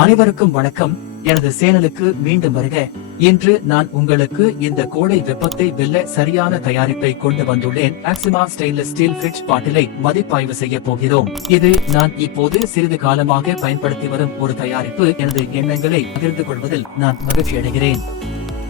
அனைவருக்கும் வணக்கம். எனது சேனலுக்கு மீண்டும் வருக. இன்று நான் உங்களுக்கு இந்த கோடை வெப்பத்தை வெல்ல சரியான தயாரிப்பை கொண்டு வந்துள்ளேன். MAXIMA ஸ்டெயின்லெஸ் ஸ்டீல் ஃபிரிட்ஜ் பாட்டிலை மதிப்பாய்வு செய்ய போகிறோம். இது நான் இப்போது சிறிது காலமாக பயன்படுத்தி வரும் ஒரு தயாரிப்பு. எனது எண்ணங்களை பகிர்ந்து கொள்வதில் நான் மகிழ்ச்சி அடைகிறேன்.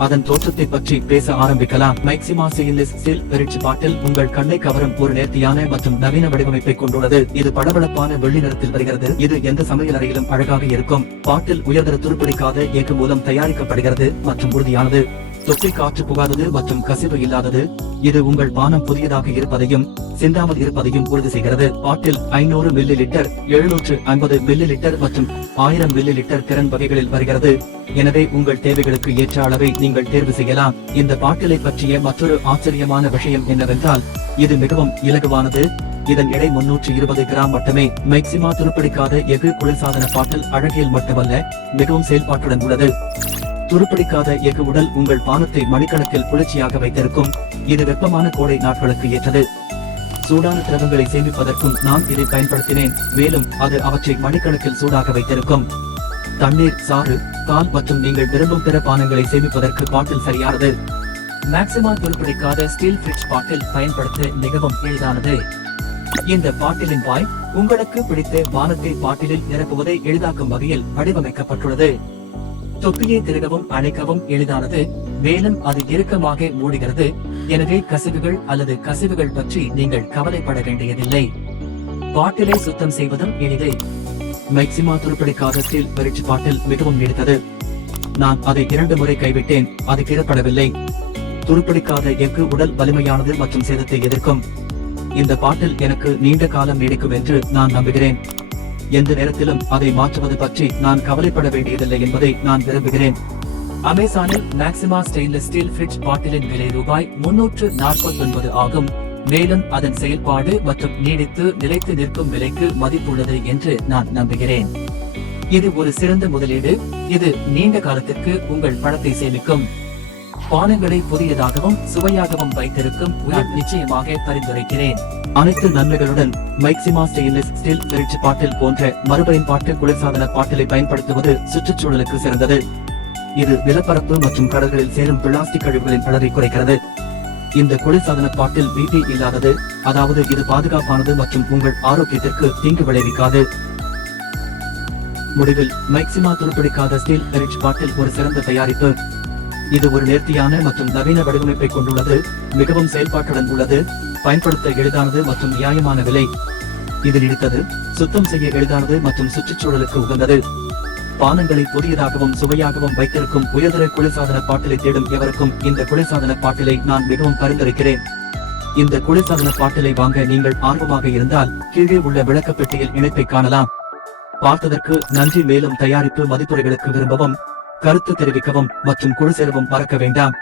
அதன் தோற்றத்தை பற்றி பேச ஆரம்பிக்கலாம். MAXIMA ஸ்டெயின்லெஸ் ஸ்டீல் ஃபிரிட்ஜ் பாட்டில் உங்கள் கண்ணை கவரும் ஒரு நேர்த்தியான மற்றும் நவீன வடிவமைப்பை கொண்டுள்ளது. இது பளபளப்பான வெள்ளி நிறத்தில் வருகிறது. இது எந்த சமையல் அறையிலும் அழகாக இருக்கும். பாட்டில் உயர்தர துருப்பிடிக்காத எஃகு மூலம் தயாரிக்கப்படுகிறது மற்றும் உறுதியானது. தொட்டி காற்று புகாதது மற்றும் கசிவு இல்லாதது. இது உங்கள் பானம் புதியதாக இருப்பதையும் சிந்தாமல் இருப்பதையும் உறுதி செய்கிறது. பாட்டில் 500 மில்லி லிட்டர், 750 மில்லி லிட்டர் மற்றும் 1000 மில்லி லிட்டர் திறன் வகைகளில் வருகிறது. எனவே உங்கள் தேவைகளுக்கு ஏற்ற அளவை நீங்கள் தேர்வு செய்யலாம். இந்த பாட்டிலை பற்றிய மற்றொரு ஆச்சரியமான விஷயம் என்னவென்றால் இது மிகவும் இலகுவானது. இதன் எடை 320 கிராம் மட்டுமே. MAXIMA துருப்பிடிக்காத எஃகு குளிர்சாதன பாட்டில் அழகியல் மட்டுமல்ல, மிகவும் செயல்பாட்டுடன் உள்ளது. துருப்பிடிக்காத எஃகு உடல் உங்கள் பானத்தை மணிக்கணக்கில் குளிர்ச்சியாக வைத்திருக்கும். இது வெப்பமான கோடை நாட்களுக்கு ஏற்றது. சூடான திரவங்களை சேமிப்பதற்கும் நான் இதை பயன்படுத்தினேன். மேலும் அது அவற்றை மணிக்கணக்கில் சூடாக வைத்திருக்கும். தண்ணீர், சாறு, பால் மற்றும் நீங்கள் விரும்பும் பிற பானங்களை சேமிப்பதற்கு பாட்டில் சரியானது. MAXIMA துருப்பிடிக்காத ஸ்டீல் ஃபிரிட்ஜ் பாட்டில் பயன்படுத்த மிகவும் எளிதானது. இந்த பாட்டிலின் வாய் உங்களுக்கு பிடித்த பானத்தை பாட்டிலில் நிரப்புவதை எளிதாக்கும் வகையில் வடிவமைக்கப்பட்டுள்ளது. தொப்பியை திருகவும் அணைக்கவும் எளிதானது. மேலும் அது இறுக்கமாக மூடுகிறது. எனவே கசிவுகள் அல்லது கசிவுகள் பற்றி நீங்கள் கவலைப்பட வேண்டியதில்லை. பாட்டிலை சுத்தம் செய்வதும் எளிது. MAXIMA துருப்பிடிக்காத ஸ்டீல் ஃபிரிட்ஜ் பாட்டில் மிகவும் நீடித்தது. நான் அதை 2 முறை கைவிட்டேன். அது கீழப்படவில்லை. துருப்பிடிக்காத எஃகு உடல் வலிமையானது மற்றும் சேதத்தை எதிர்க்கும். இந்த பாட்டில் எனக்கு நீண்ட காலம் நீடிக்கும் என்று நான் நம்புகிறேன். எந்த நேரத்திலும் அதை மாற்றுவது பற்றி நான் கவலைப்பட வேண்டியதில்லை என்பதை நான் விரும்புகிறேன். அமேசானில் MAXIMA ஸ்டெயின்லெஸ் ஸ்டீல் ஃபிரிட்ஜ் பாட்டிலின் விலை ரூபாய் 349 ஆகும். மேலும் அதன் செயல்பாடு மற்றும் நீடித்து நிலைத்து நிற்கும் விலைக்கு மதிப்புள்ளது என்று நான் நம்புகிறேன். இது ஒரு சிறந்த முதலீடு. இது நீண்ட காலத்திற்கு உங்கள் பணத்தை சேமிக்கும். பானங்களை புதியதாகவும் சுவையாகவும் வைத்திருக்கும் உயர் நிச்சயமாக பரிந்துரைக்கிறேன். அனைத்து நன்மைகளுடன் MAXIMA ஸ்டெயின்லெஸ் ஸ்டீல் ஃபிரிட்ஜ் பாட்டில் போன்ற மறுபயன்பாட்டு குளிர்சாதன பாட்டிலை பயன்படுத்துவது சுற்றுச்சூழலுக்கு சிறந்தது. இது நிலப்பரப்பு மற்றும் கடல்களில் சேரும் பிளாஸ்டிக் கழிவுகளின் அளவை குறைக்கிறது. இந்த குளிர்சாதன பாட்டில் வீட்டி இல்லாதது, அதாவது இது பாதுகாப்பானது மற்றும் உங்கள் ஆரோக்கியத்திற்கு தீங்கு விளைவிக்காது. முடிவில் MAXIMA துருப்பிடிக்காத ஸ்டீல் ஃபிரிட்ஜ் பாட்டில் ஒரு சிறந்த தயாரிப்பு. இது ஒரு நேர்த்தியான மற்றும் நவீன வடிவமைப்பை கொண்டுள்ளது. மிகவும் செயல்பாட்டுடன் உள்ளது. பயன்படுத்த எளிதானது மற்றும் நியாயமான விலை. இது நீடித்தது, சுத்தம் செய்ய எளிதானது மற்றும் சுற்றுச்சூழலுக்கு உகந்தது. பானங்களை புதியதாகவும் சுவையாகவும் வைத்திருக்கும் உயர்தர குளிர்சாதன பாட்டிலை தேடும் எவருக்கும் இந்த குளிர்சாதன பாட்டிலை நான் மிகவும் பரிந்துரைக்கிறேன். இந்த குளிர்சாதன பாட்டிலை வாங்க நீங்கள் ஆர்வமாக இருந்தால் கீழே உள்ள விளக்கப்பெட்டியில் இணைப்பை காணலாம். பார்த்ததற்கு நன்றி. மேலும் தயாரிப்பு மதிப்புரைகளுக்கு விரும்பவும், கருத்து தெரிவிக்கவும் மற்றும் குழு சேரவும் மறக்க வேண்டாம்.